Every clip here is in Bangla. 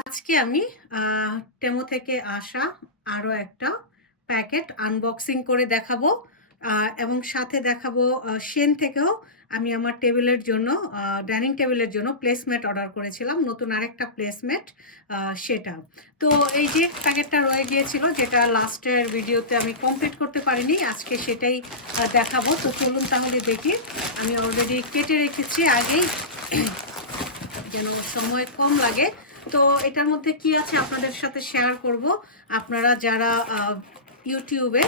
আজকে আমি টেমো থেকে আসা আরও একটা প্যাকেট আনবক্সিং করে দেখাবো এবং সাথে দেখাবো সেন থেকেও আমি আমার টেবিলের জন্য ডাইনিং টেবিলের জন্য প্লেসমেট অর্ডার করেছিলাম, নতুন আরেকটা প্লেসমেট সেটা। তো এই যে প্যাকেটটা রয়ে গিয়েছিল, যেটা লাস্টের ভিডিওতে আমি কমপ্লিট করতে পারিনি, আজকে সেটাই দেখাবো। তো চলুন তাহলে দেখি, আমি অলরেডি কেটে রেখেছি আগেই, যেন সময় কম লাগে। তো এটার মধ্যে কি আছে আপনাদের সাথে শেয়ার করব? আপনারা যারা ইউটিউবে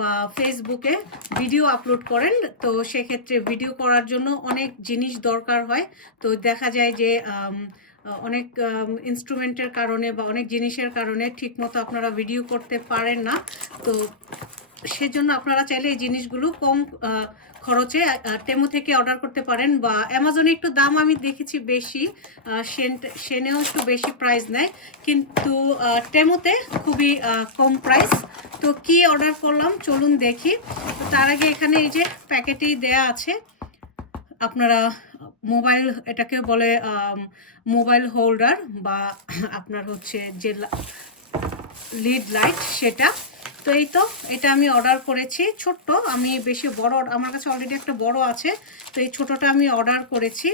বা ফেসবুকে ভিডিও আপলোড করেন, তো সেক্ষেত্রে ভিডিও করার জন্য অনেক জিনিস দরকার হয়। তো দেখা যায় যে অনেক ইনস্ট্রুমেন্টের কারণে বা অনেক জিনিসের কারণে ঠিকমতো আপনারা ভিডিও করতে পারেন না। তো সেজন্য আপনারা চাইলে এই জিনিসগুলো কম খরচে টেমো থেকে অর্ডার করতে পারেন বা অ্যামাজনে একটু দাম আমি দেখেছি বেশি সেন সেনেও একটু বেশি প্রাইস নেয়। কিন্তু টেমোতে খুবই কম প্রাইস তো কি অর্ডার করলাম চলুন দেখি। তো তার আগে এখানে এই যে প্যাকেটেই দেয়া আছে। আপনারা মোবাইল, এটাকে বলে মোবাইল হোল্ডার বা আপনার হচ্ছে যে লিড লাইট সেটা তো এই তো, এটা আমি অর্ডার করেছি। ছোট্ট, আমি বেশি বড়, আমার কাছে অলরেডি একটা বড় আছে। তো এই ছোটোটা আমি অর্ডার করেছি।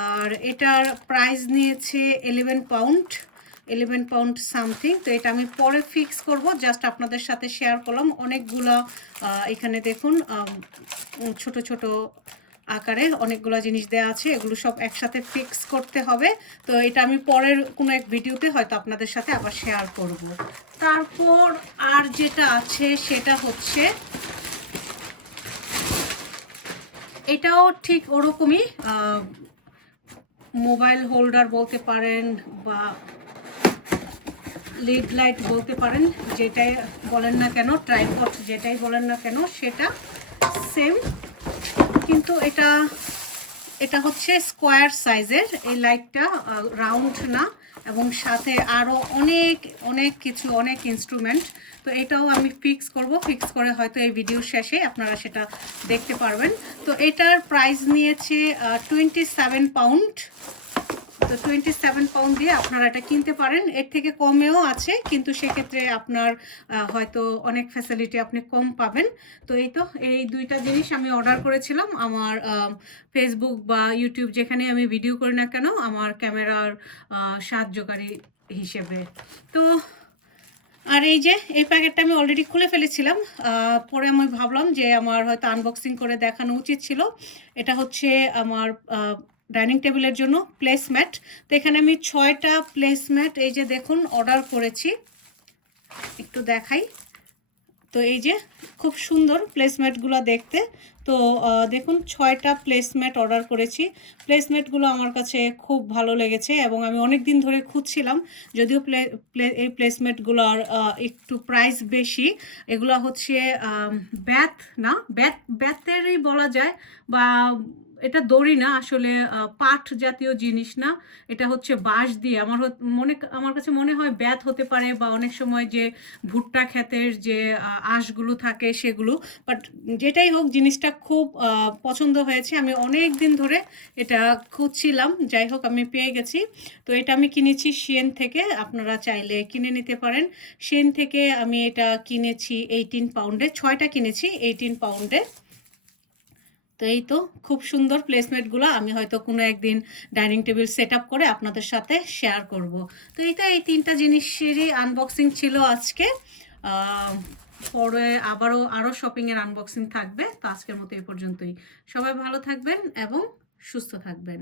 আর এটার প্রাইস নিয়েছে eleven pound eleven pound something তো এটা আমি পরে ফিক্স করব জাস্ট আপনাদের সাথে শেয়ার করলাম। অনেকগুলো এখানে দেখুন ছোট ছোট আকারে অনেকগুলো জিনিস দেওয়া আছে, এগুলো সব একসাথে ফিক্স করতে হবে। তো এটা আমি পরের কোনো এক ভিডিওতে হয়তো আপনাদের সাথে আবার শেয়ার করব। তারপর আর যেটা আছে সেটা হচ্ছে, এটাও ঠিক ওরকমই মোবাইল হোল্ডার বলতে পারেন বা লিড লাইট বলতে পারেন, যেটাই বলেন না কেন ট্রাইপড যেটাই বলেন না কেন, সেটা সেম কিন্তু এটা এটা হচ্ছে স্কোয়ার সাইজের। এই লাইটটা রাউন্ড না, এবং সাথে আরও অনেক অনেক কিছু, অনেক ইনস্ট্রুমেন্ট তো এটাও আমি ফিক্স করব। ফিক্স করে হয়তো এই ভিডিও শেষে আপনারা সেটা দেখতে পারবেন। তো এটার প্রাইস নিয়েছে টোয়েন্টি সেভেন পাউন্ড তো টোয়েন্টি সেভেন পাউন্ড দিয়ে আপনারা এটা কিনতে পারেন। এর থেকে কমেও আছে, কিন্তু সেক্ষেত্রে আপনার হয়তো অনেক ফ্যাসিলিটি আপনি কম পাবেন। তো এই তো, এই দুইটা জিনিস আমি অর্ডার করেছিলাম। আমার ফেসবুক বা ইউটিউব যেখানে আমি ভিডিও করি না কেন, আমার ক্যামেরার সাহায্যকারী হিসেবে। তো, আর এই যে, এই প্যাকেটটা আমি অলরেডি খুলে ফেলেছিলাম। পরে আমি ভাবলাম যে আমার হয়তো আনবক্সিং করে দেখানো উচিত ছিল। এটা হচ্ছে আমার ডাইনিং টেবিলের জন্য প্লেসম্যাট তো এখানে আমি ছয়টা প্লেসম্যাট এই যে দেখুন, অর্ডার করেছি। একটু দেখাই। তো এই যে খুব সুন্দর প্লেসম্যাটগুলো দেখতে। তো দেখুন, ছয়টা প্লেসম্যাট অর্ডার করেছি। প্লেসম্যাটগুলো আমার কাছে খুব ভালো লেগেছে এবং আমি অনেক দিন ধরে খুঁজছিলাম, যদিও প্লে এই প্লেসম্যাটগুলোর একটু প্রাইস বেশি। এগুলো হচ্ছে ব্যাথ না, ব্যাথ, ব্যাথেরই বলা যায় বা এটা দড়ি না, আসলে পাট জাতীয় জিনিস না। এটা হচ্ছে বাঁশ দিয়ে। আমার মনে আমার কাছে মনে হয় ব্যাথ হতে পারে বা অনেক সময় যে ভুট্টা ক্ষেতের যে আঁশগুলো থাকে সেগুলো। বাট যেটাই হোক, জিনিসটা খুব পছন্দ হয়েছে। আমি অনেক দিন ধরে এটা খুঁজছিলাম। যাই হোক, আমি পেয়ে গেছি। তো এটা আমি কিনেছি সেন থেকে। আপনারা চাইলে কিনে নিতে পারেন। সেন থেকে আমি এটা কিনেছি এইটিন পাউন্ডে ছয়টা কিনেছি এইটিন পাউন্ডে তো এই তো খুব সুন্দর প্লেসমেন্টগুলো আমি হয়তো কোনো একদিন ডাইনিং টেবিল সেট আপ করে আপনাদের সাথে শেয়ার করব। তো এই তো এই তিনটা জিনিসেরই আনবক্সিং ছিল আজকে। পরে আবারও আরও শপিংয়ের আনবক্সিং থাকবে। তো আজকের মতো এই পর্যন্তই। সবাই ভালো থাকবেন এবং সুস্থ থাকবেন।